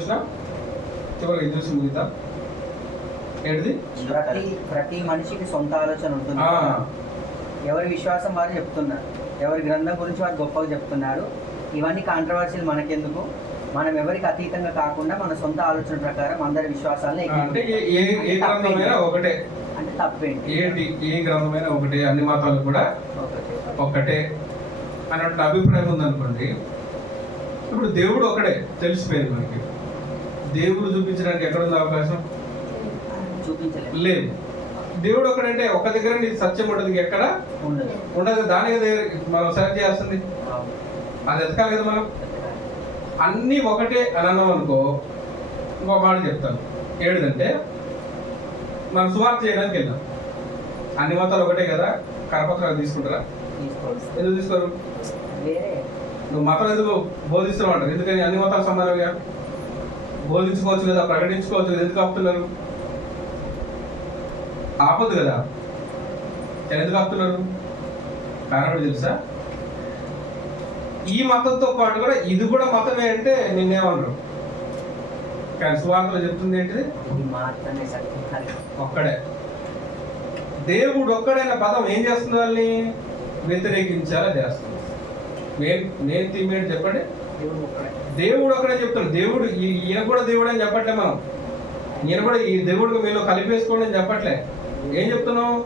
ప్రశ్న చివరికి ఇది చూసి ముగిద్దాం. ఏంటిది? ప్రతి మనిషికి సొంత ఆలోచన ఉంటుంది. ఎవరి విశ్వాసం వారు చెప్తున్నారు, ఎవరి గ్రంథం గురించి వారు గొప్పగా చెప్తున్నారు. ఇవన్నీ కాంట్రవర్సీలు మనకెందుకు? మనం ఎవరికి అతీతంగా కాకుండా మన సొంత ఆలోచన ప్రకారం అందరి విశ్వాసాలను అంటే ఏ గ్రంథమైనా ఒకటే అంటే తప్పేంటి? ఏంటి? ఏ గ్రంథమైనా ఒకటే, అన్ని మతాలు కూడా ఒక్కటే అన్నట్టు అభిప్రాయం ఉందనుకోండి. ఇప్పుడు దేవుడు ఒకడే తెలిసిపోయింది మనకి. దేవుడు చూపించడానికి ఎక్కడుంది అవకాశం? లేదు. దేవుడు ఒకడంటే ఒక దగ్గర నీకు సత్యం ఉండదు, ఎక్కడ ఉండదు. దానికి మనం సెలెక్ట్ చేయాల్సింది అది ఎతకాలి కదా. మనం అన్నీ ఒకటే అని అన్నాం అనుకో, ఇంకో మాట చెప్తాను. ఏడుదంటే మనం సువార్త చేయడానికి వెళ్దాం. అన్ని మతాలు ఒకటే కదా, కరపత్రాలు తీసుకుంటారా? ఎందుకు తీసుకోరు? నువ్వు మతం ఎందుకు బోధిస్తున్నావు అంటారు. ఎందుకని? అన్ని మతాలు సమానంగా బోధించుకోవచ్చు కదా, ప్రకటించుకోవచ్చు కదా. ఎందుకు ఆపుతున్నారు? ఆపదు కదా. ఎందుకు ఆపుతున్నారు? కారణం తెలుసా? ఈ మతంతో పాటు కూడా ఇది కూడా మతమే అంటే నిన్నేమన్నారు? కానీ సువార్తలో చెప్తుంది ఏంటిది? ఒక్కడే. దేవుడు ఒక్కడైన పదం ఏం చేస్తుంది? వాళ్ళని వ్యతిరేకించాలా చేస్తుంది. నేను థీమ్ ఏంటి చెప్పండి? దేవుడు ఒక్కడే చెప్తాడు. దేవుడు ఈయన కూడా దేవుడు అని చెప్పట్లే మనం. ఈయన కూడా ఈ దేవుడికి మీలో కలిపేసుకోండి అని చెప్పట్లే. ఏం చెప్తున్నావు?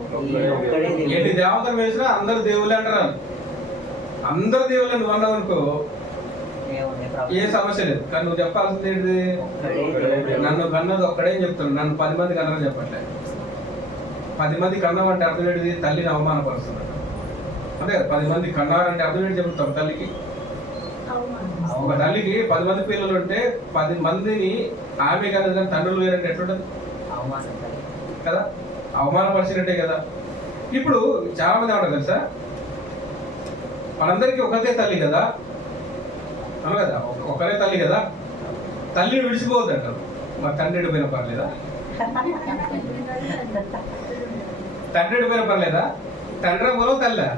ఏంటి? దేవతలు వేసినా అందరు దేవుళ్ళే అంటారు. అందరు దేవుళ్ళే నువ్వు అన్నావు అనుకో, ఏ సమస్య లేదు. కానీ నువ్వు చెప్పాల్సింది ఏంటిది? నన్ను కన్నది ఒక్కడే చెప్తున్నాను. నన్ను 10 మంది కన్నారని చెప్పట్లే. 10 మంది కన్నామంటే అర్థం ఏంటిది? తల్లిని అవమానపరుస్తున్నాడు. అంతే కదా. 10 మంది కన్నారంటే అర్థం ఏంటి చెప్తాం? తల్లికి, ఒక తల్లికి 10 మంది పిల్లలు ఉంటే 10 మందిని ఆమె కదా, కానీ తండ్రులు వేరంటే ఎట్లుంటది కదా? అవమానపరిచినట్టే కదా. ఇప్పుడు చాలా మంది ఏమంటారు తెలుసా? మనందరికీ ఒకటే తల్లి కదా, అవును కదా, ఒకరే తల్లి కదా, తల్లిని విడిచిపోవద్దు అంటారు. మరి తండ్రి ఎడిపోయిన పర్లేదా? తండ్రి ఎడిపోయిన పర్లేదా? తండ్రి మూలం తల్లి,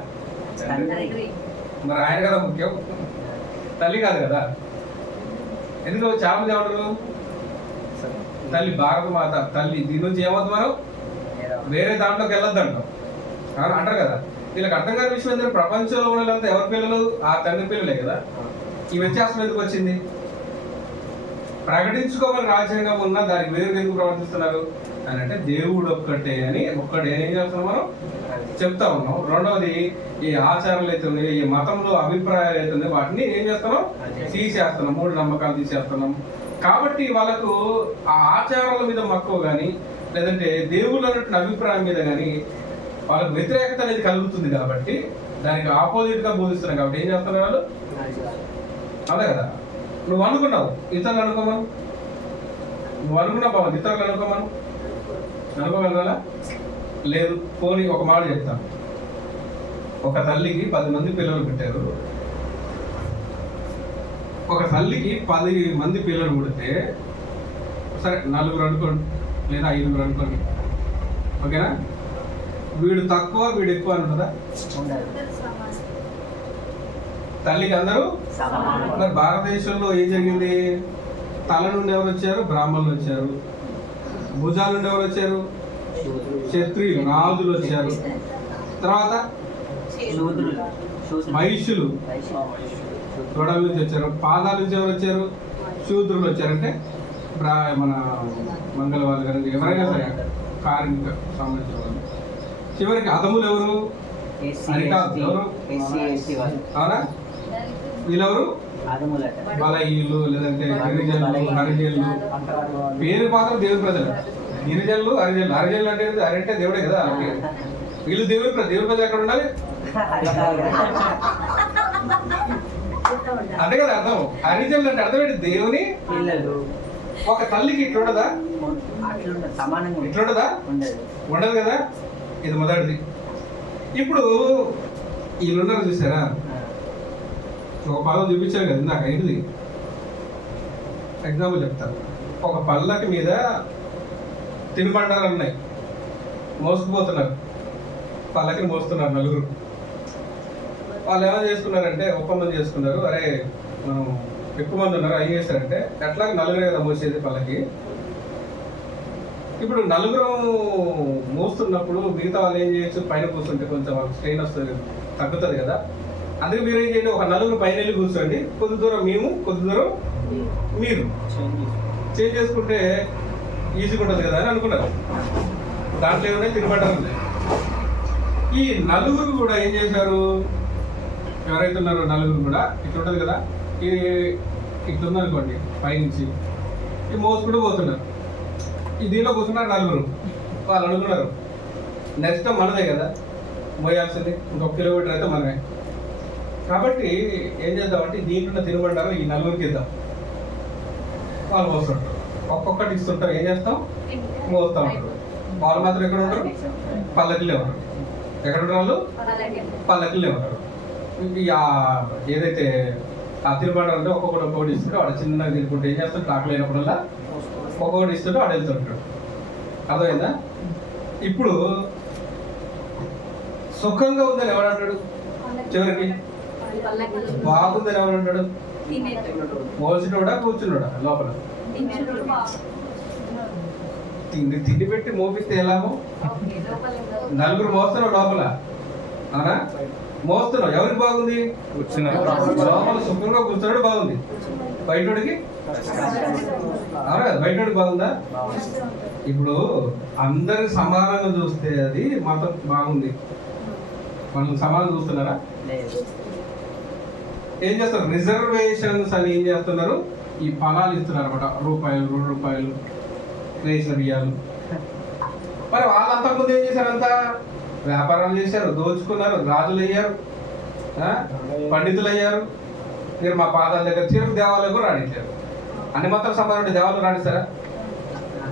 మరి ఆయన కదా ముఖ్యం, తల్లి కాదు కదా. ఎందుకు చాలా మంది ఏమంటారు? తల్లి భారత మాత తల్లి, దీని నుంచి ఏమవుతుంది? మనం వేరే దాంట్లోకి వెళ్ళొద్దు అంటాం అంటారు కదా. వీళ్ళకి అర్థం కాని విషయం ఏంటంటే ప్రపంచంలో ఉన్న వాళ్ళంతా ఎవరి పిల్లలు? ఆ తండ్రి పిల్లలే కదా. ఈ వ్యత్యాసం ఎందుకు వచ్చింది? ప్రకటించుకోమని రాజ్యాంగం ఉన్నా దానికి వేరు ఎందుకు ప్రవర్తిస్తున్నారు అని అంటే దేవుడు ఒక్కటే అని ఒక్కడే ఏం చేస్తున్నాం మనం చెప్తా ఉన్నాం. రెండవది, ఈ ఆచారాలు అయితే ఉన్నాయి, ఈ మతంలో అభిప్రాయాలు అయితే ఉన్నాయి, వాటిని ఏం చేస్తున్నాం? తీసేస్తున్నాం. 3 నమ్మకాలు తీసేస్తున్నాం. కాబట్టి వాళ్ళకు ఆ ఆచారాల మీద మక్కువ కానీ, లేదంటే దేవుళ్ళు అన్నట్టు అభిప్రాయం మీద కానీ వాళ్ళకు వ్యతిరేకత అనేది కలుగుతుంది. కాబట్టి దానికి ఆపోజిట్ గా బోధిస్తున్నాం. కాబట్టి ఏం చేస్తున్నారు వాళ్ళు? అదే కదా. నువ్వు అనుకున్నావు ఇతరులు అనుకోమను, నువ్వు అనుకున్నావు బాబు ఇతరులు అనుకోమను, అనుకోగలరా? లేదు. పోనీ ఒక మాట చెప్తాను. ఒక తల్లికి 10 మంది పిల్లలు పెట్టారు. ఒక తల్లికి 10 మంది పిల్లలు పుడితే, సరే 4 అనుకోండి, లేదా 5 అనుకోండి, ఓకేనా? వీడు తక్కువ వీడు ఎక్కువ అనుకుందా? తల్లికి అందరూ మరి భారతదేశంలో ఏం జరిగింది? తల నుండి ఎవరు వచ్చారు? బ్రాహ్మణులు వచ్చారు. భుజాల నుండి ఎవరు వచ్చారు? క్షత్రియులు, రాజులు వచ్చారు. తర్వాత వైశ్యులు తొడల నుంచి వచ్చారు. పాదాల నుంచి ఎవరు వచ్చారు? శూద్రులు వచ్చారంటే మన మంగళ వాళ్ళు కానీ ఎవరైనా సరే కార్మిక సంబంధించిన వాళ్ళు. చివరికి అదములు ఎవరు? అరికాలు ఎవరు? అవునా? వీళ్ళెవరు? బలహీనులు, లేదంటే గిరిజనులు, హరిజనులు. పేరు మాత్రం దేవుని ప్రజలు. గిరిజనులు, హరిజనులు. హరిజనులు అంటే అరంటే దేవుడే కదా. వీళ్ళు దేవుని ప్రజలు ఎక్కడ ఉండాలి? అంతే కదా అర్థం. హరిజనులు అంటే అర్థం ఏంటి? దేవుని పిల్లలు. ఒక తల్లికి ఇట్లుండదా? ఇట్లుండదా? ఉండదు కదా. ఇది మొదటిది. ఇప్పుడు వీళ్ళున్నారు చూసారా? ఒక పళ్ళం చూపించారు కదా ఇందాక. ఏంటిది? ఎగ్జాంపుల్ చెప్తాను. ఒక పళ్ళకి మీద తినుబండారాలు ఉన్నాయి, మోసుకుపోతున్నారు. పళ్ళకి మోస్తున్నారు 4. వాళ్ళు ఏమైనా చేసుకున్నారంటే ఒప్పందం చేసుకున్నారు. అరే మనం ఎక్కువ మంది ఉన్నారు, ఏం చేస్తారంటే ఎట్లా నలుగురే కదా మోసేది పల్లకి. ఇప్పుడు నలుగురు మోస్తున్నప్పుడు మిగతా వాళ్ళు ఏం చేయొచ్చు, పైన కూర్చుంటే కొంచెం స్ట్రెయిన్ వస్తుంది, తగ్గుతుంది కదా. అందుకే మీరు ఏం చేయండి, ఒక నలుగురు పైన వెళ్ళి కూర్చోండి, కొద్ది దూరం మేము కొద్ది దూరం మీరు చేంజ్ చేసుకుంటే ఈజీగా ఉంటుంది కదా అని అనుకున్నారు. దాంట్లో ఏమైనా తినబడ్డారు. ఈ నలుగురు కూడా ఏం చేశారు, ఎవరైతే ఉన్నారో నలుగురు కూడా ఇట్లా ఉంటుంది కదా, ఈ ఇట్లుంది అనుకోండి పైనుంచి ఈ మోసుకుంటూ పోతున్నారు. ఈ దీనిలో కూర్చున్నారు నలుగురు. వాళ్ళు అనుకున్నారు నెక్స్ట్ టైం మనదే కదా మోయాల్సింది, ఇంకొక కిలోమీటర్ అయితే మనమే. కాబట్టి ఏం చేద్దామంటే దీంట్లో తినబడ్డారు ఈ నలుగురికి ఇద్దాం. వాళ్ళు మోస్తుంటారు, ఒక్కొక్కటి ఇస్తుంటారు, ఏం చేస్తాం మోస్తూ ఉంటారు. వాళ్ళు మాత్రం ఎక్కడ ఉంటారు, పల్లకిలే ఉంటారు. ఎక్కడ ఉంటారు వాళ్ళు, పల్లకిలే ఉంటారు. ఏదైతే ఆ తినబడ్డారు అంటే ఒక్కొక్కటి ఇస్తుంటే వాడు చిన్నగా తినుకుంటే ఏం చేస్తాడు, ఆకలి అయినప్పుడల్లా ఒక్కొక్కటి ఇస్తుంటే వాడు వెళ్తుంటాడు. అర్థమైందా? ఇప్పుడు సుఖంగా ఉందని ఎవడంటాడు, చివరికి బాగుందని ఎవడంటాడు, మోసినోడా కూర్చున్నాడా లోపల. తిండి పెట్టి మోపిస్తే ఎలాగో, నలుగురు మోస్తున్నావు లోపల, అవునా? మోస్తున్నావు, ఎవరికి బాగుంది, లోపల సుఖంగా కూర్చున్నాడు బాగుంది, బయటోడికి అవునా కదా, బయటోడికి బాగుందా? ఇప్పుడు అందరికి సమానంగా చూస్తే అది మతం బాగుంది, మనం సమానం చూస్తున్నారా? ఏం చేస్తారు, రిజర్వేషన్స్ అని ఏం చేస్తున్నారు, ఈ ఫలాలు ఇస్తున్నారు అనమాట, రూపాయలు 2 రూపాయలు రేషన్ బియ్యాలు. మరి వాళ్ళంతకుముందు ఏం చేశారంతా, వ్యాపారాలు చేశారు, దోచుకున్నారు, రాజులు అయ్యారు, పండితులు అయ్యారు. మీరు మా పాదాల దగ్గర చిరుకు దేవాలయం కూడా రాణించారు. అన్ని మాత్రం సమానం దేవాలయం రాణిస్తారా?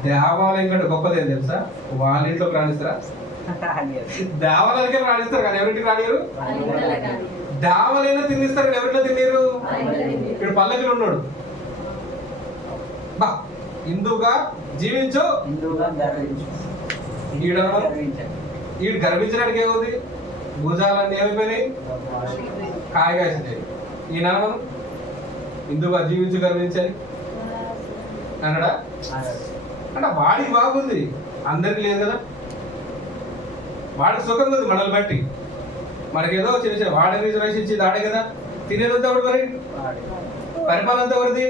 దేవాలయం కంటే గొప్పది ఏం తెలుసా, వాళ్ళ ఇంట్లోకి రాణిస్తారా? దేవాలయాలకే రాణిస్తారు కానీ ఎవరింటికి రానియరు. దేవాలయంలో తినిస్తారు కానీ ఎవరింట్లో తిన్నారు. ఇక్కడ పల్లకిలో ఉన్నాడు, బా హిందూగా జీవించు, ఈడు గర్వించడానికి ఏముంది, భుజాలన్నీ ఏమైపోయినాయి, కాయగాసింది. ఈయన హిందూగా జీవించు గర్వించాలి అన్నాడా? అంటే వాడికి బాగుంది, అందరికి లేదు కదా. వాడికి సుఖం ఉంది మనల్ని బట్టి, మనకేదో చిన్న చిన్న వాడి రిజర్వేషన్ ఇచ్చింది ఆడే కదా. తినేదంతా ఎవరు, మరి పరిపాలన అంతా ఎవరిది,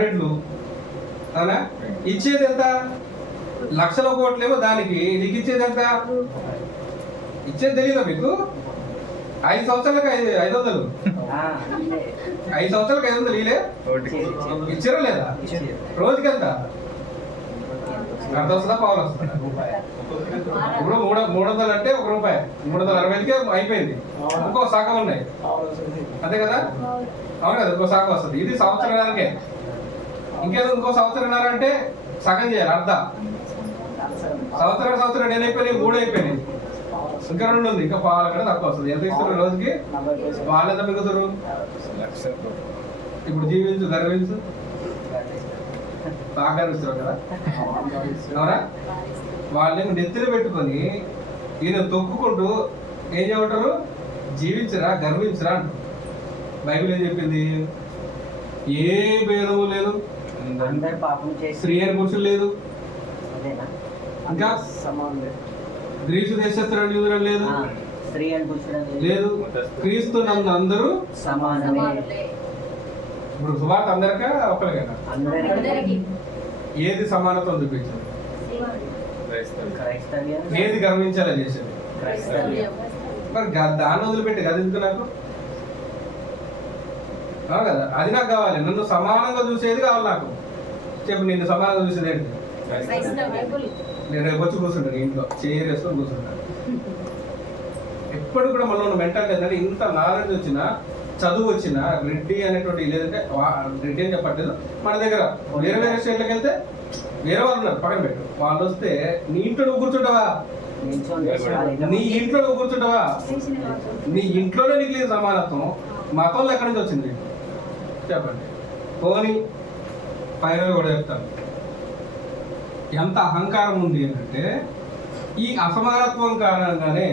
రెడ్లు, అవునా? ఇచ్చేది ఎంత, లక్షల కోట్లేమో దానికి, నీకు ఇచ్చేది ఎంత, ఇచ్చేది తెలియదా మీకు? 5 సంవత్సరాలకు 500, 5 సంవత్సరాలకు 500 ఇలే ఇచ్చారా లేదా? రోజుకి ఎంత, అర్ధ వస్తుందా, పావులు వస్తుందా? ఇప్పుడు 300 అంటే ₹1, 360కే అయిపోయింది. ఇంకో శాఖం ఉన్నాయి అంతే కదా, అవును కదా, ఇంకో శాఖం వస్తుంది. ఇది సంవత్సరానికే, ఇంకేదో ఇంకో సంవత్సరంన్నర అంటే సగం చేయాలి, అర్ధం. సంవత్సరం నేను అయిపోయినాయి, 3 అయిపోయినాయి, ఇంకా 2 ఉంది, ఇంకా పాలు కూడా తక్కువ వస్తుంది. ఎంత ఇస్తున్నారు రోజుకి, వాళ్ళు ఎంత మిగుతారు? ఇప్పుడు జీవించు గర్వించు బాగా గర్విస్తారు కదా, అవునా? వాళ్ళేమో నెత్తిన పెట్టుకొని ఈయన తొక్కుకుంటూ ఏం చేయమంటారు, జీవించరా గర్వించరా అంటారు. బైబిల్ ఏం చెప్పింది, ఏ భేదము లేదు, స్త్రీ అని పురుషులు లేదు, ఇంకా గ్రీసు దేశస్తుడు యూదుడు లేదు, లేదు, క్రీస్తు నందు అందరూ సమానమే. ఇప్పుడు సువార్త అందరికా ఒకరికైనా, ఏది సమానత్వం చూపించింది, ఏది గర్వించాలా చేసేది, మరి దాన్ని వదిలిపెట్టి అది ఎందుకు నాకు, అవును కదా, అది నాకు కావాలి. నన్ను సమానంగా చూసేది కావాలి నాకు. చెప్పు, నిన్ను సమానంగా చూసేది ఏంటి? నేను రేపు వచ్చి కూర్చుంటాను ఇంట్లో, చైర్ వేసుకొని కూర్చుంటాను. ఎప్పుడు కూడా మనలో మెంటల్ ఏంటంటే, ఇంత నాలెడ్జ్ వచ్చినా, చదువు వచ్చినా, రెడ్డి అనేటువంటి లేదంటే రెడ్డి అని చెప్పట్లేదు, మన దగ్గర వేరే వేరే స్టేట్లకు వెళ్తే వేరే వాళ్ళు ఉన్నారు, పక్కన పెట్టు, వాళ్ళు వస్తే నీ ఇంట్లో నువ్వు కూర్చుంటావా, నీ ఇంట్లో నువ్వు కూర్చుంటావా, నీ ఇంట్లోనే నీకు లేదు సమానత్వం, మతంలో ఎక్కడి నుంచి వచ్చింది చెప్పండి. పోనీ ఫైనల్ కూడా చెప్తాను, ఎంత అహంకారం ఉంది అంటే, ఈ అసమానత్వం కారణంగానే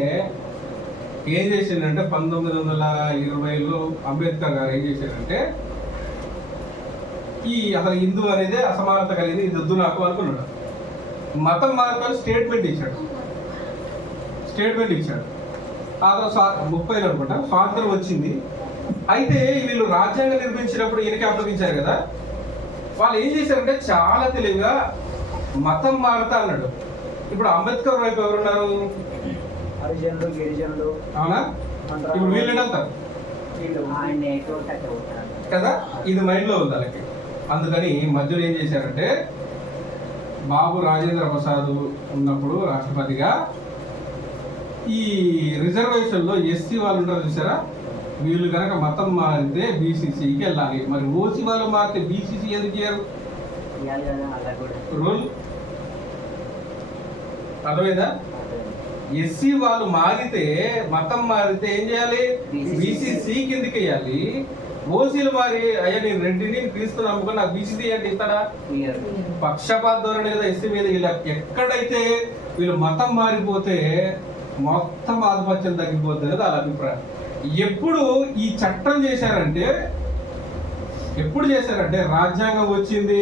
ఏం చేసిందంటే 1920లో అంబేద్కర్ గారు ఏం చేశారంటే, ఈ అసలు హిందూ అనేది అసమానత కలిగింది, ఇది వద్దు నాకు అనుకున్నాడు. మతం మార్గాలు స్టేట్మెంట్ ఇచ్చాడు. ఆ తర్వాత 30 అనుకుంటా స్వాతంత్రం వచ్చింది. అయితే వీళ్ళు రాజ్యాంగం నిర్మించినప్పుడు ఈయనకి అప్పగించారు కదా, వాళ్ళు ఏం చేశారంటే చాలా తెలివిగా మతం మారుతా అన్నాడు. ఇప్పుడు అంబేద్కర్ వైపు ఎవరున్నారు? హరిజనులు, గిరిజనులు. అవునా? ఇప్పుడు వీళ్ళు వెళ్తారు కదా, ఇది మైండ్లో ఉంది వాళ్ళకి. అందుకని మధ్యలో ఏం చేశారంటే, బాబు రాజేంద్ర ప్రసాద్ ఉన్నప్పుడు రాష్ట్రపతిగా ఈ రిజర్వేషన్లో ఎస్సీ వాళ్ళు ఉంటారు చూసారా, వీళ్ళు కనుక మతం మారితే బీసీసీకి వెళ్ళాలి. మరి ఓసీ వాళ్ళు మారితే బీసీసీ ఎందుకు చేయరు? రూల్ అర్థమైందా? ఎస్సీ వాళ్ళు మారితే, మతం మారితే ఏం చేయాలి? బీసీసీ కిందకి వేయాలి. ఓసీలు మారి అయ్యా నేను రెడ్డిని క్రీస్తు నమ్ముకుని నాకు బీసీసీ అంటే ఇస్తాడా? పక్షపాత ధోరణి కదా ఎస్సీ మీద. ఇలా ఎక్కడైతే వీళ్ళు మతం మారిపోతే మొత్తం ఆధిపత్యం తగ్గిపోతుంది కదా వాళ్ళ అభిప్రాయం. ఎప్పుడు ఈ చట్టం చేశారంటే, రాజ్యాంగం వచ్చింది,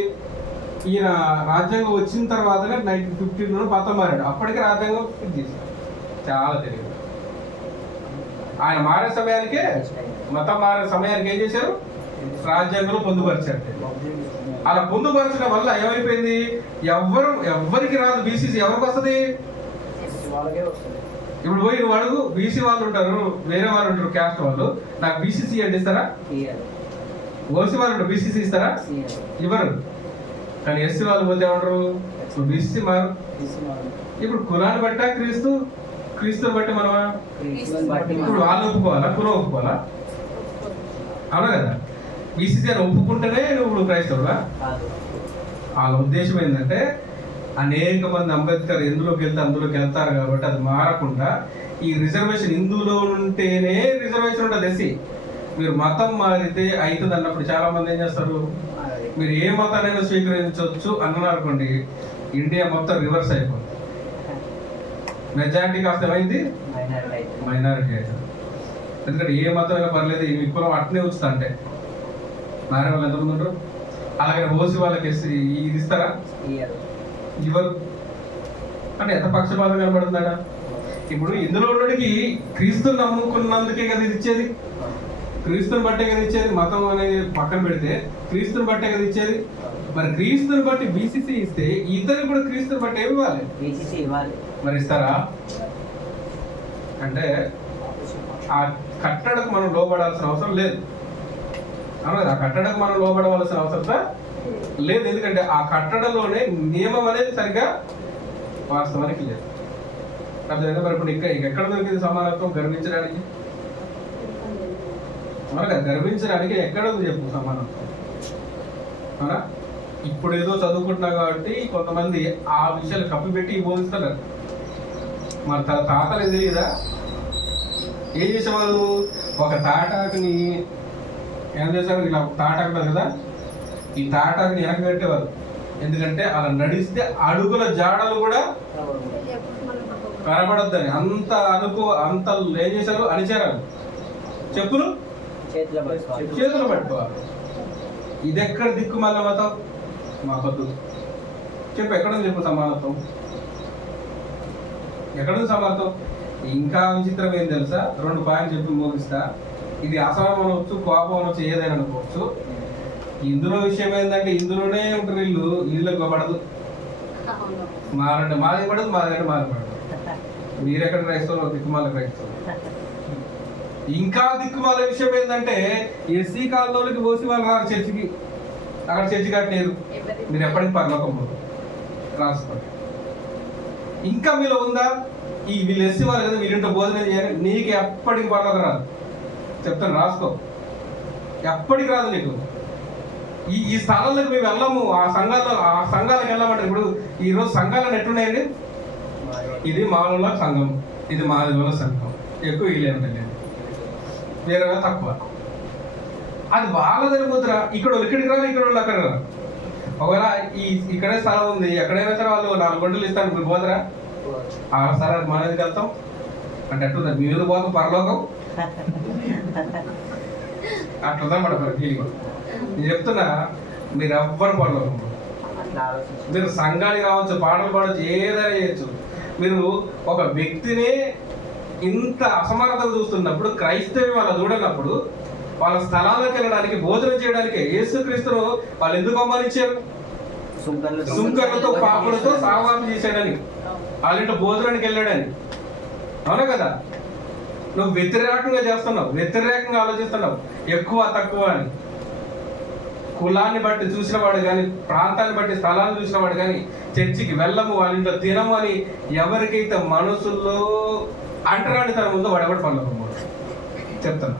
ఈయన రాజ్యాంగం వచ్చిన తర్వాతనే 1915లో మతం మారాడు. అప్పటికే రాజ్యాంగం ఫిక్స్ చేశారు. చాలా తెలియదు. ఆయన మారే సమయానికే, మతం మారే సమయానికి ఏం చేశారు? రాజ్యాంగంలో పొందుపరిచారు. అలా పొందుపరచడం వల్ల ఏమైపోయింది, ఎవరికి రాదు బీసీసీ. ఎవరికి వస్తుంది? ఇప్పుడు పోయి నువ్వు అడుగు, బీసీ వాళ్ళు ఉంటారు, వేరే వాళ్ళు ఉంటారు, క్యాస్ట్ వాళ్ళు, నాకు బీసీసీ అంటే ఇస్తారా? ఓసీ వాళ్ళు ఉంటారు, బీసీసీ ఇస్తారా? ఇవ్వరు. కానీ ఎస్సీ వాళ్ళు పోతే ఏమంటారు? బీసీసీ మారు. ఇప్పుడు కులాన్ని బట్టా క్రీస్తుని బట్టి మనమా? ఇప్పుడు వాళ్ళు ఒప్పుకోవాలా, కులం ఒప్పుకోవాలా? అవునా కదా? బీసీసీ అని ఒప్పుకుంటేనే నువ్వు క్రైస్తవుడా? వాళ్ళ ఉద్దేశం ఏంటంటే, అనేక మంది అంబేద్కర్ ఎందులోకి వెళ్తే అందులోకి వెళ్తారు కాబట్టి అది మారకుండా ఈ రిజర్వేషన్ ఇందులో ఉంటేనే రిజర్వేషన్ ఉంటుంది. ఎస్సీ మీరు మతం మారితే అవుతుంది అన్నప్పుడు చాలా మంది ఏం చేస్తారు, మీరు ఏ మతాన్నైనా స్వీకరించవచ్చు అన్నారు అనుకోండి, ఇండియా మొత్తం రివర్స్ అయిపోతుంది. మెజారిటీ కాస్త ఏమైంది? మైనారిటీ అవుతుంది. ఎందుకంటే ఏ మతం అయినా పర్లేదు, ఈ కులం అట్నే ఉంచుతా అంటే మారే వాళ్ళు ఎంతమంది ఉంటారు? అలాగే ఓసీ వాళ్ళకి ఇది ఇస్తారా? ఇవ్వరు. అంటే ఎంత పక్షపాతం కనబడుతుందా? ఇప్పుడు ఇందులో ఉన్నడికి క్రీస్తుని నమ్ముకున్నందుకే కదా ఇది ఇచ్చేది, క్రీస్తుని బట్టే కదా ఇచ్చేది. మతం అనేది పక్కన పెడితే క్రీస్తుని బట్టే కదా ఇచ్చేది. మరి క్రీస్తుని బట్టి బీసీసీ ఇస్తే ఇతరులు కూడా క్రీస్తుని బట్టి ఏమి ఇవ్వాలి? మరి ఇస్తారా? అంటే ఆ కట్టడకు మనం లోబడాల్సిన అవసరం లేదు. అవును, ఆ కట్టడకు మనం లోబడవలసిన అవసరం లేదు. ఎందుకంటే ఆ కట్టడంలోనే నియమం అనేది సరిగ్గా వాస్తవానికి లేదు. అర్థమైందా? మరి ఇప్పుడు ఎక్కడ దొరికింది సమానత్వం? గర్వించడానికి. అవునా? గర్వించడానికి ఎక్కడ చెప్పు సమానత్వం? అవునా? ఇప్పుడు ఏదో చదువుకుంటున్నా కాబట్టి కొంతమంది ఆ విషయాలు కప్పిపెట్టి బోధిస్తున్నారు. మన తాతలు తెలియదా ఏం చేసేవాళ్ళు? ఒక తాటాకుని ఏం చేసేవారు? ఇలా తాటాకు కదా, ఈ తాటాకుని వెనక పెట్టేవారు. ఎందుకంటే అలా నడిస్తే అడుగుల జాడలు కూడా కనబడొద్దని. అంత ఏం చేశారు? అణిచారు. చెప్పులు చేతులు పట్టుకోవాలి. ఇది ఎక్కడ దిక్కు మళ్ళీ మతం? మా పొద్దు చెప్పు, ఎక్కడుంది చెప్పు సమానత్వం? ఎక్కడుంది సమానత్వం? ఇంకా విచిత్రం ఏం తెలుసా? 2 పాయింట్లు చెప్పి ముగిస్తా. ఇది అసహనం అనవచ్చు, కోపం అనవచ్చు, ఏదైనా అనుకోవచ్చు. ఇందులో విషయం ఏంటంటే ఇందులోనే ఉంటారు వీళ్ళకి పడదు. మాది పడదు, మాది పడదు. మీరెక్కడ క్రైస్తవులు? దిక్కుమాల క్రైస్తవులు. ఇంకా దిక్కుమాల విషయం ఏంటంటే ఎస్సీ కాలంలోకి ఓసీ వాళ్ళు రారు చర్చికి. అక్కడ చర్చి కట్టినారు, మీరు ఎప్పటికి పరలోకం పోదు రాసుకోండి. ఇంకా మీలో ఉందా? వీళ్ళు ఎస్సీ వాళ్ళు కదా, వీళ్ళంటే బోధన చేయాలి, నీకు ఎప్పటికి పరలోకం రాదు. చెప్తాను, రాసుకో. ఎప్పటికి రాదు నీకు. ఈ స్థానాలకు మేము వెళ్ళము. ఆ సంఘాలకు వెళ్ళమంటారు. ఇప్పుడు ఈరోజు సంఘాలను ఎట్టున్నాయండి? ఇది మామూలుల సంఘం, ఇది మాదిగోల సంఘం. ఎక్కువ వీళ్ళేమిటండి, వేరే తక్కువ. అది వాళ్ళ జరిగిపోతురా. ఇక్కడ ఇక్కడికి రాదు, ఇక్కడ వాళ్ళు అక్కడ రాదు. ఒకవేళ ఇక్కడే స్థలం ఉంది, ఎక్కడైనా సరే వాళ్ళు 4 గంటలు ఇస్తాను, మీరు పోతారా? సరే మన ఎందుకు వెళ్తాం అంటే అట్లుంది. మీరు పోతాం పరలోకం అట్లుందా మన ఫీలింగ్. నేను చెప్తున్నా, మీరు ఎవ్వరు పరలోకం పోరు. అట్లా ఆలోచించి మీరు సంఘానికి రావచ్చు, పాటలు పాడవచ్చు, ఏదైనా చేయొచ్చు. మీరు ఒక వ్యక్తిని ఇంత అసమానతగా చూస్తున్నప్పుడు, క్రైస్తవం వాళ్ళ చూడనప్పుడు, వాళ్ళ స్థలాలకు వెళ్ళడానికి, భోజనం చేయడానికి యేసుక్రీస్తును వాళ్ళు ఎందుకు అవమానించారు? సుంకర్లతో పాపులతో సహవాసం చేశాడని, వాళ్ళ ఇంట్లో భోజనానికి వెళ్ళాడని. అవునా కదా? నువ్వు వ్యతిరేకంగా చేస్తున్నావు, వ్యతిరేకంగా ఆలోచిస్తున్నావు, ఎక్కువ తక్కువ అని. కులాన్ని బట్టి చూసిన వాడు కానీ, ప్రాంతాన్ని బట్టి స్థలాన్ని చూసిన వాడు కానీ, చర్చికి వెళ్ళము, వాళ్ళ ఇంట్లో తినము అని ఎవరికైతే మనసులో అంటరానితనం ఉందో వాడు ఎవడు పనులు చెప్తాను,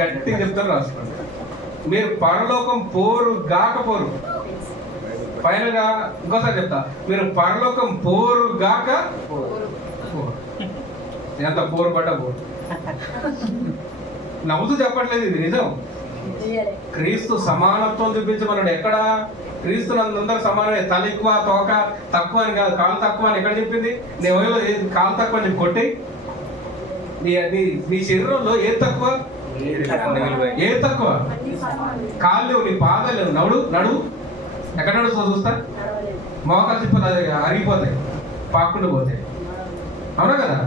గట్టిగా చెప్తాను, రాసుకోండి. మీరు పరలోకం పోరు గాక పోరు. ఫైనల్ గా ఇంకోసారి చెప్తా, మీరు పరలోకం పోరు గాక పోరు. ఎంత పోరు పడ్డా పోరు. నవ్వుతూ చెప్పట్లేదు, ఇది నిజం. క్రీస్తు సమానత్వం చూపించమన్నాడు. ఎక్కడ? క్రీస్తు అందరూ సమానమే, తల ఎక్కువ తోక తక్కువ అని కాదు, కాలు తక్కువ అని ఎక్కడ చెప్పింది? నేను కాలు తక్కువ అని చెప్పి కొట్టి, నీ శరీరంలో ఏది తక్కువ? ఏది తక్కువ? కాళ్ళు లేవు, నీ పాదాలు లేవు, నడువు ఎక్కడ నడుస్తుందో చూస్తా, మోకాలు చిప్పలు అరిగిపోతాయి, పాక్కుంటూ పోతాయి. అవునా కదా?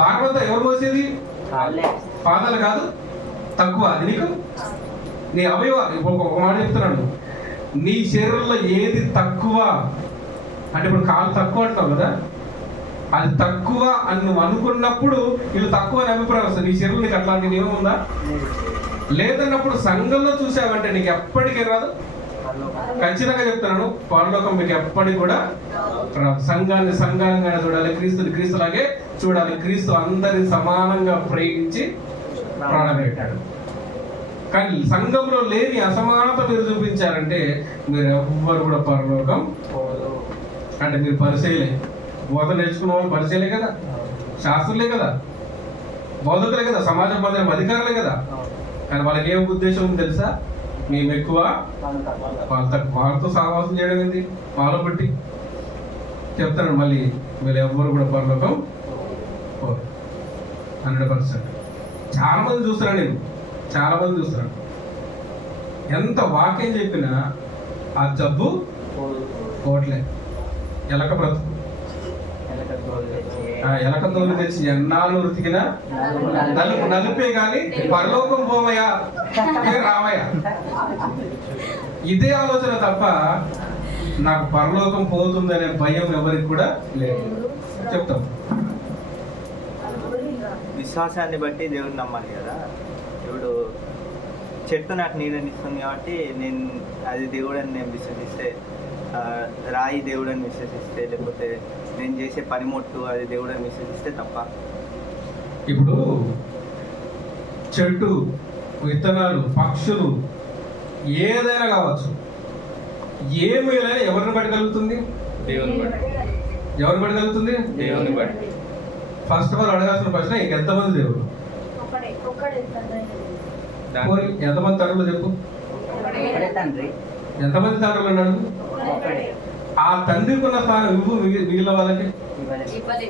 భాగవతం ఎవరు పోసేది? పాదాలు కాదు, తక్కువ. అది నీకు నీ అవయవ. ఒక మాట చెప్తున్నాను, నీ శరీరంలో ఏది తక్కువ అంటే, ఇప్పుడు కాలు తక్కువ అంటావు కదా, అది తక్కువ అని నువ్వు అనుకున్నప్పుడు వీళ్ళు తక్కువ అని అభిప్రాయం వస్తుంది. నీ శరీరం నీకు అట్లాంటి నియమం ఉందా? లేదన్నప్పుడు సంఘంలో చూసావంటే నీకు ఎప్పటికీ రాదు. ఖచ్చితంగా చెప్తున్నాను, పరలోకం మీకు ఎప్పటికి కూడా రాదు. సంఘాన్ని సంఘంగా చూడాలి, క్రీస్తుని క్రీస్తులాగే చూడాలి. క్రీస్తు అందరిని సమానంగా ప్రేమించి ప్రాణం పెట్టాడు. కానీ సంఘంలో లేని అసమానత మీరు చూపించారంటే మీరు ఎవ్వరు కూడా పరలోకం అంటే, మీరు పరిచయలే. బోధ నేర్చుకున్న వాళ్ళు పరిచయలే కదా, శాస్త్రులే కదా, బోధకులే కదా, సమాజ మందిరం అధికారులే కదా. కానీ వాళ్ళకి ఏం ఉద్దేశం ఉంది తెలుసా? మేము ఎక్కువ, వాళ్ళతో సహవాసం చేయడం ఏంటి? వాళ్ళ బట్టి చెప్తాను. మళ్ళీ మీరు ఎవ్వరు కూడా పరలోకం 100%. చాలా మంది చూస్తున్నాను, నేను చాలా మంది చూస్తున్నాను. ఎంత వాక్యం చెప్పినా ఆ జబ్బు పోవట్లేదు. ఎలక బ్రతుకు, ఎలక తోలు తెచ్చి ఎన్నాళ్ళు ఉతికినా నలిపే కానీ పరలోకం పోవయ్యా, రావయ్యా. ఇదే ఆలోచన తప్ప నాకు పరలోకం పోతుందనే భయం ఎవరికి కూడా లేదు. చెప్తాం, విశ్వాసాన్ని బట్టి దేవుడిని నమ్మాలి కదా. ఇప్పుడు చెట్టు నాకు నీడనిస్తుంది కాబట్టి నేను అది దేవుడు అని నేను విశ్వసిస్తే, రాయి దేవుడు అని విశ్వసిస్తే, లేకపోతే నేను చేసే పనిముట్టు అది దేవుడు అని విశ్వసిస్తే తప్ప. ఇప్పుడు చెట్టు, విత్తనాలు, పక్షులు ఏదైనా కావచ్చు, ఏమైనా ఎవరిని పట్టగలుగుతుంది? దేవుని బట్టి. ఎవరిని పట్టగలుగుతుంది? దేవుని బట్టి. ఫస్ట్ ఆఫ్ ఆల్ అడగాల్సిన ప్రశ్న, ఎంతమంది దేవుడు? ఎంతమంది తండ్రులు చెప్పు? ఎంతమంది తండ్రులు అన్నాడు? ఆ తండ్రికి ఉన్న స్థానం ఇవ్వు మిగిలిన వాళ్ళకి. మరి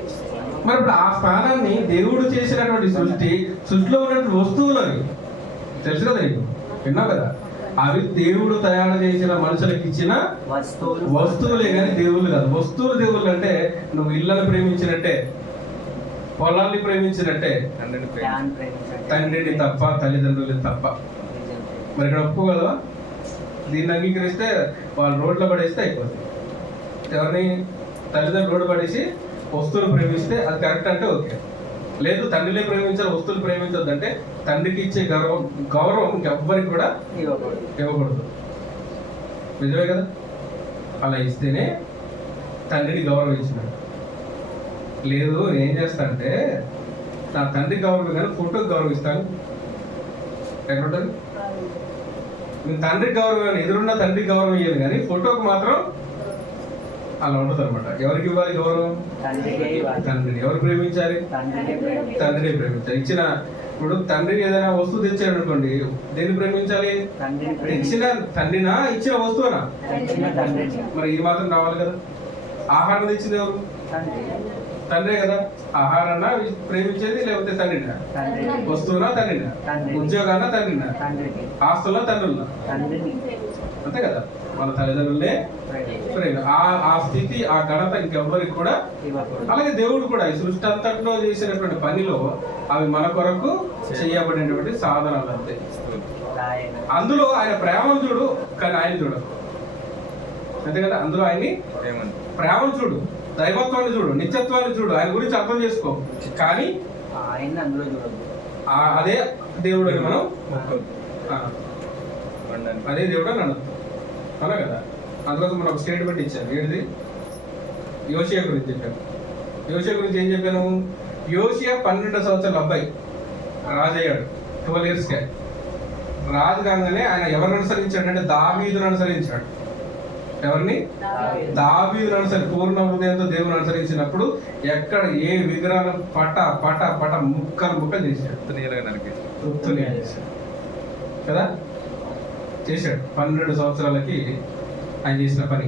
ఇప్పుడు ఆ స్థానాన్ని దేవుడు చేసినటువంటి సృష్టిలో ఉన్నటువంటి వస్తువులు అవి తెలుసు కదా నీకు, విన్నావు కదా? అవి దేవుడు తయారు చేసిన మనుషులకు ఇచ్చిన వస్తువులే కానీ దేవుళ్ళు కాదు. వస్తువులు దేవుళ్ళు అంటే నువ్వు ఇళ్ళని ప్రేమించినట్టే, పొలాన్ని ప్రేమించినట్టే, తండ్రిని తప్ప, తల్లిదండ్రులని తప్ప. మరి ఇక్కడ ఒప్పుకోగలవా? దీన్ని అంగీకరిస్తే వాళ్ళు రోడ్లో పడేస్తే అయిపోతుంది. ఎవరిని? తల్లిదండ్రులు రోడ్డు పడేసి వస్తువులు ప్రేమిస్తే అది కరెక్ట్ అంటే ఓకే. లేదు, తండ్రినే ప్రేమించాలి, వస్తువులు ప్రేమించొద్దు అంటే తండ్రికి ఇచ్చే గౌరవం ఇంకెవ్వరికి కూడా ఇవ్వకూడదు. నిజమే కదా? అలా ఇస్తేనే తండ్రిని గౌరవించినాడు. లేదు, ఏం చేస్తా అంటే నా తండ్రికి గౌరవం కానీ ఫోటోకి గౌరవిస్తాను. ఎక్కడుంటుంది? నేను తండ్రికి గౌరవం, ఎదురున్న తండ్రికి గౌరవం ఇయ్యాను కానీ ఫోటోకి మాత్రం అలా ఉంటుంది అనమాట. ఎవరికి ఇవ్వాలి గౌరవం? తండ్రిని. ఎవరు ప్రేమించాలి? తండ్రిని ప్రేమించాలి. ఇచ్చిన ఇప్పుడు తండ్రికి ఏదైనా వస్తువు తెచ్చాడు అనుకోండి, దేన్ని ప్రేమించాలి? ఇచ్చిన తండ్రినా, ఇచ్చిన వస్తువునా? మరి ఈ మాత్రం రావాలి కదా. ఆహారం తెచ్చింది ఎవరు? తండ్రే కదా. ఆహారాన్న ప్రేమించేది, లేకపోతే తండ్రినా? వస్తువునా తండ్రినా? ఉద్యోగాన్న తండ్రినా? ఆస్తులా తండ్రులా? అంతే కదా, మన తల్లిదండ్రులే ప్రేమ. ఆ స్థితి, ఆ ఘనత ఇంకెవ్వరికి కూడా. ఇవ్వకూడదు. అలాగే దేవుడు కూడా ఈ సృష్టి అంతట్లో చేసినటువంటి పనిలో అవి మన కొరకు చేయబడినటువంటి సాధనాలు అంతే. ఆయన అందులో ఆయన ప్రేమను చూడు, కానీ ఆయన చూడదు అంతే కదా. అందులో ఆయన్ని ప్రేమను చూడు, దైవత్వాన్ని చూడు, నిత్యత్వాన్ని చూడు, ఆయన గురించి అర్థం చేసుకో, కానీ ఆయన్ని అందులో చూడదు. అదే దేవుడు అని మనం అదే దేవుడు అని అనొద్దు, అవునా కదా. అందుకోసం మనం ఒక స్టేట్మెంట్ ఇచ్చాను, ఏంటిది? యోషియా గురించి చెప్పాను. యోషియా గురించి ఏం చెప్పాను? యోషియా 12 సంవత్సరాల అబ్బాయి రాజయ్యాడు, 12 years రాజు కాగానే ఆయన ఎవరిని అనుసరించాడు అంటే దావీదును అనుసరించాడు. ఎవరిని? దావీదును పూర్ణ హృదయంతో దేవుని అనుసరించినప్పుడు ఎక్కడ ఏ విగ్రహం పట పట పట ముక్కలు చేశాడు, తృప్తుని చేశాడు కదా, చేశాడు. 12 సంవత్సరాలకి ఆయన చేసిన పని.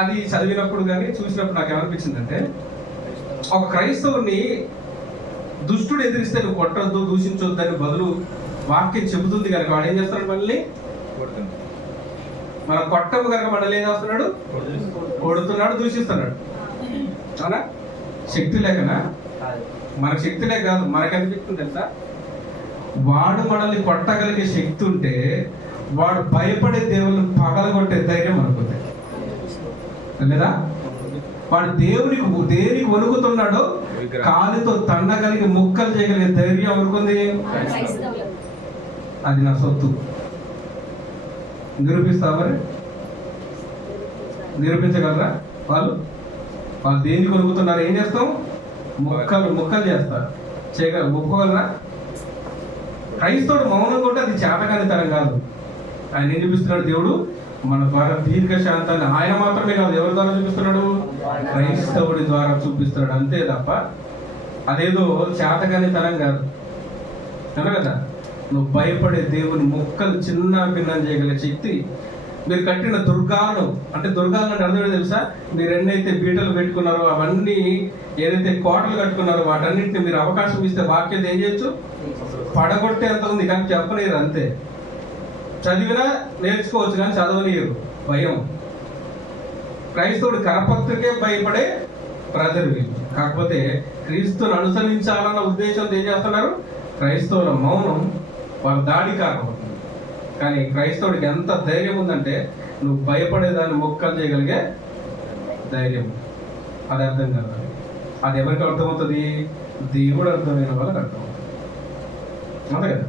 అది చదివినప్పుడు కానీ చూసినప్పుడు నాకు ఏమనిపించిందంటే, ఒక క్రైస్తవుని దుష్టుడు ఎదిరిస్తే నువ్వు కొట్టొద్దు, దూషించొద్దు అని బదులు వాక్యం చెబుతుంది కనుక వాడు ఏం చేస్తున్నాడు? మళ్ళీ మన కొట్టము కనుక మనల్ని ఏం చేస్తున్నాడు? కొడుతున్నాడు, దూషిస్తున్నాడు. అవునా? శక్తి లేకనా? మనకు శక్తి లేక కాదు, మనకు అనిపిస్తుంది తెలుసా, వాడు మనల్ని కొట్టగలిగే శక్తి ఉంటే వాడు భయపడే దేవుని పగలగొట్టే ధైర్యం అనుకుంది లేదా? వాడు దేనికి వణుకుతున్నాడో కాలితో తన్నగలిగి ముక్కలు చేయగలిగే ధైర్యం అనుకుంది. అది నా సొత్తు. నిరూపిస్తా మరి? నిరూపించగలరా? వాళ్ళు దేనికి వణుకుతున్నారు? ఏం చేస్తాం? ముక్కలు చేస్తారు. ఒప్పుకోగలరా? క్రైస్తవుడు మౌనంగా ఉంటే అది చేతకానితనం కాదు. ఆయన ఏం చూపిస్తున్నాడు? దేవుడు మన ద్వారా దీర్ఘశాంతాన్ని ఆయన మాత్రమే కాదు, ఎవరి ద్వారా చూపిస్తున్నాడు? క్రైస్తవుడి ద్వారా చూపిస్తున్నాడు, అంతే తప్ప అదేదో చేతకానితనం కాదు. అవునా కదా? నువ్వు భయపడే దేవుని ముక్కలు చిన్న భిన్నం చేయగల శక్తి. మీరు కట్టిన దుర్గాలను, అంటే దుర్గాలను అంటే అర్థం తెలుసా? మీరు ఎన్నైతే బీటలు పెట్టుకున్నారో అవన్నీ, ఏదైతే కోటలు కట్టుకున్నారో వాటన్నింటినీ మీరు అవకాశం ఇస్తే వాక్యం ఏం చేయొచ్చు? పడగొట్టే అంత ఉంది, కానీ చెప్పలేరు అంతే. చదివినా నేర్చుకోవచ్చు కానీ చదవలేరు, భయం. క్రైస్తవుడు కరపత్రికే భయపడే ప్రజలు వీళ్ళు. కాకపోతే క్రీస్తుని అనుసరించాలన్న ఉద్దేశంతో ఏం చేస్తున్నారు? క్రైస్తవుల మౌనం వాళ్ళ దాడి కారణమవుతుంది. కానీ క్రైస్తవుడికి ఎంత ధైర్యం ఉందంటే, నువ్వు భయపడేదాన్ని మొక్కలు చేయగలిగే ధైర్యం. అది అర్థం కాదు. అది ఎవరికి అర్థమవుతుంది? దేవుడు అర్థమైన వాళ్ళకి అర్థమవుతుంది, అంతే కదా.